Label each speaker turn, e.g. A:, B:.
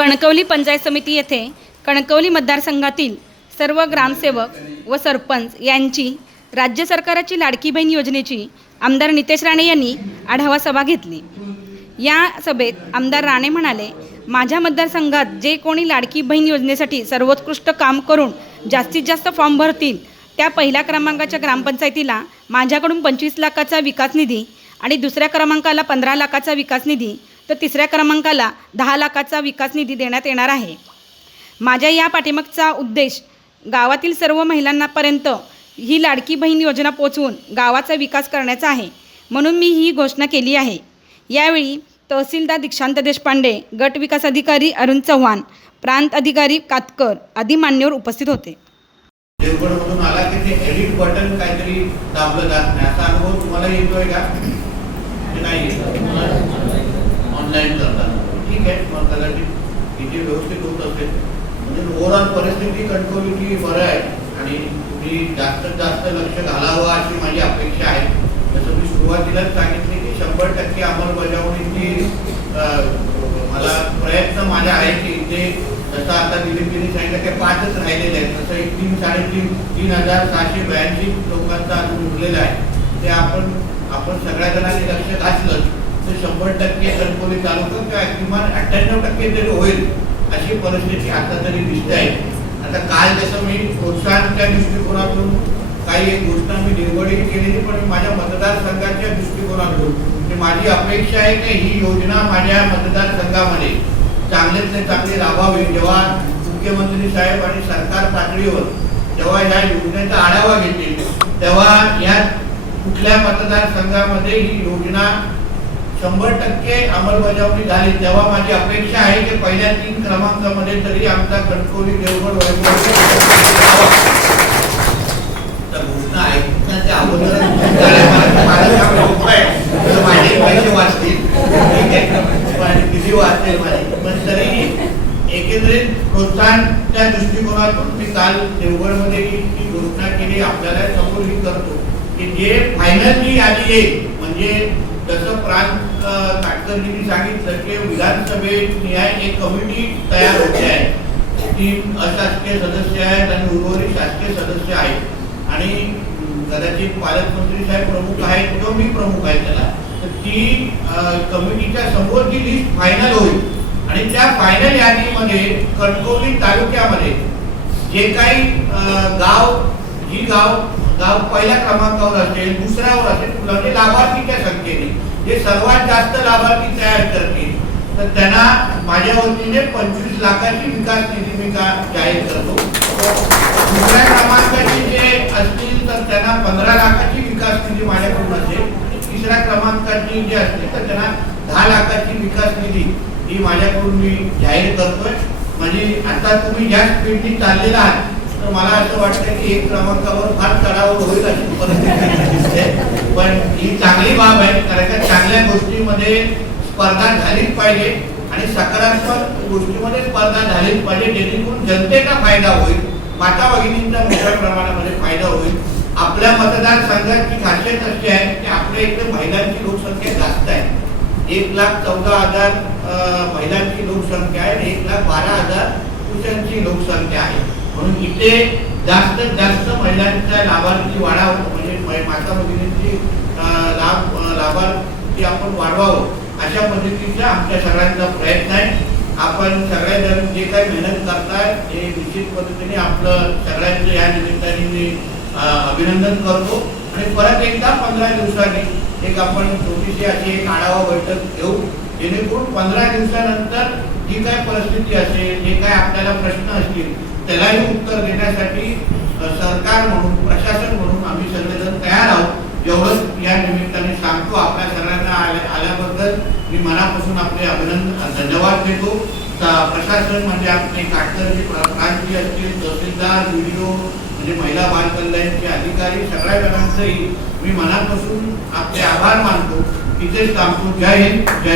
A: कणकवली पंचायत समिती येथे कणकवली मतदारसंघातील सर्व ग्रामसेवक व सरपंच यांची राज्य सरकाराची लाडकी बहीण योजनेची आमदार नितेश राणे यांनी आढावा सभा घेतली. या सभेत आमदार राणे म्हणाले माझ्या मतदारसंघात जे कोणी लाडकी बहीण योजनेसाठी सर्वोत्कृष्ट काम करून जास्तीत जास्त फॉर्म भरतील त्या पहिल्या क्रमांकाच्या ग्रामपंचायतीला माझ्याकडून पंचवीस लाखाचा विकास निधी आणि दुसऱ्या क्रमांकाला पंधरा लाखाचा विकास निधी तर तिसऱ्या क्रमांकाला दहा लाखाचा विकास निधी देण्यात येणार आहे. माझ्या या पाठीमागचा उद्देश गावातील सर्व महिलांनापर्यंत ही लाडकी बहीण योजना पोचवून गावाचा विकास करण्याचा आहे म्हणून मी ही घोषणा केली आहे. यावेळी तहसीलदार दीक्षांत देशपांडे गट विकास अधिकारी अरुण चव्हाण प्रांत अधिकारी कातकर आदी मान्यवर उपस्थित होते.
B: आला की ते एडिट बटन काहीतरी दाबलं जात नाही. असा अनुभव तुम्हाला येतोय का? नाही ऑनलाईन करताना ठीक आहे मग कदाचित किती व्यवस्थित होत असेल. म्हणजे ओव्हरऑल परिस्थिती कंट्रोलिटी बरं आहे. आणि तुम्ही जास्तीत जास्त लक्ष घालावं अशी माझी अपेक्षा आहे. जसं मी सुरुवातीलाच सांगितले की शंभर टक्के अंमलबजावणीची मला प्रयत्न माझा आहे की ते जसं आता दिलीपजींनी सांगितलं की पाचच राहिलेले आहेत. तसं एक तीन साडेतीन तीन हजार सहाशे ब्याऐंशी लोकांचा अजून उरलेला आहे. ते आपण आपण सगळ्या जणांनी लक्ष घातलं शंभर टक्के कणकोली तालुका किंवा किमान अठ्ठ्याण्णव टक्के तरी होईल अशी परिस्थिती आता तरी दिसते आहे. आता काल जसं मी प्रोत्साहनाच्या दृष्टिकोनातून काही एक घोषणा मी निवडही केलेली पण माझ्या मतदारसंघाच्या दृष्टिकोनातून की माझी अपेक्षा आहे की ही योजना माझ्या मतदारसंघामध्ये चांगल्यातले चांगली राबावी. जेव्हा मुख्यमंत्री साहेब आणि सरकार पातळीवर जेव्हा ह्या योजनेचा आढावा घेतील तेव्हा या कुठल्या मतदारसंघामध्ये ही योजना शंभर टक्के अंमलबजावणी झाली. तेव्हा माझी अपेक्षा आहे की पहिल्या तीन क्रमांकामध्ये तरी आमचा कणकवली देवगड तर घोषणा ऐकण्याच्या अगोदर माझे पैसे वाचतील. पण किती वाचतील माझे पण तरी एकंदरीत प्रोत्साहनच्या दृष्टिकोनातून मी काल देवगडमध्ये ही ही घोषणा केली. आपल्याला समोर ही करतो की जे फायनल जी यादी येईल म्हणजे जसं प्रांत काटकरजींनी सांगितलं की विधानसभेत न्याय एक कमिटी तयार होते आहे. तीन अशासकीय सदस्य आहेत आणि उर्वरित शासकीय सदस्य आहेत. आणि कदाचित पालकमंत्री साहेब प्रमुख आहेत किंवा मी प्रमुख आहे त्याला. तर ती कमिटीच्या समोर जी लिस्ट फायनल होईल. आणि त्या फायनल यादीमध्ये कणकवली तालुक्यामध्ये जे काही अं, गाव ही गाव गाव पहिल्या क्रमांकावर असेल दुसऱ्यावर असेल म्हणजे लाभार्थीच्या संख्येने जे सर्वात जास्त लाभार्थी तयार करतील तर त्यांना माझ्या वतीने पंचवीस लाखाची विकास निधी मी का जाहीर करतो. दुसऱ्या क्रमांकाचे जे असतील तर त्यांना पंधरा लाखाची विकास निधी माझ्याकडून असेल. तिसऱ्या क्रमांकाची जे असतील तर त्यांना दहा लाखाची विकास निधी ही माझ्याकडून मी जाहीर करतोय. म्हणजे आता तुम्ही ज्या स्पीडनी चाललेला आहात तर मला असं वाटतं की एक क्रमांकावर फार चढावर होईल अशी परिस्थिती. पण ही चांगली बाब आहे कारण का चांगल्या गोष्टीमध्ये स्पर्धा झालीच पाहिजे आणि सकारात्मक गोष्टीमध्ये स्पर्धा झालीच पाहिजे जेणेकरून जनतेचा फायदा होईल माता भगिनींचा मोठ्या प्रमाणामध्ये फायदा होईल. आपल्या मतदारसंघाची खासियत अशी आहे की आपल्या इकडे महिलांची लोकसंख्या जास्त आहे. एक लाख चौदा हजार महिलांची लोकसंख्या आहे एक लाख बारा हजार पुरुषांची लोकसंख्या आहे. म्हणून इथे जास्तीत जास्त महिलांच्या लाभार्थी वाढावं म्हणजे माता भगिनींची लाभ लाभार्थी आपण वाढवावं अशा पद्धतीचा आमच्या सगळ्यांचा प्रयत्न आहे. आपण सगळ्याजण जे काही मेहनत करताय हे निश्चित पद्धतीने आपलं सगळ्यांचं या निमित्ताने मी अभिनंदन करतो. आणि परत एकदा पंधरा दिवसांनी एक आपण छोटीशी अशी एक आढावा बैठक घेऊ जेणेकरून पंधरा दिवसानंतर जी काय परिस्थिती असेल जे काय आपल्याला प्रश्न असतील त्यालाही उत्तर देण्यासाठी सरकार म्हणून प्रशासन म्हणून आम्ही सगळेजण तयार आहोत. एवढंच या निमित्ताने सांगतो आपल्या सगळ्यांना आल्या आल्याबद्दल मी मनापासून आपले अभिनंदन धन्यवाद देतो. प्रशासन म्हणजे आपले काटकरजी प्रांतीय असतील तहसीलदार व्हिडिओ म्हणजे महिला बाल कल्याणचे अधिकारी सगळ्या जणांचंही मी मनापासून आपले आभार मानतो. इथेच सांगतो जय हिंद जय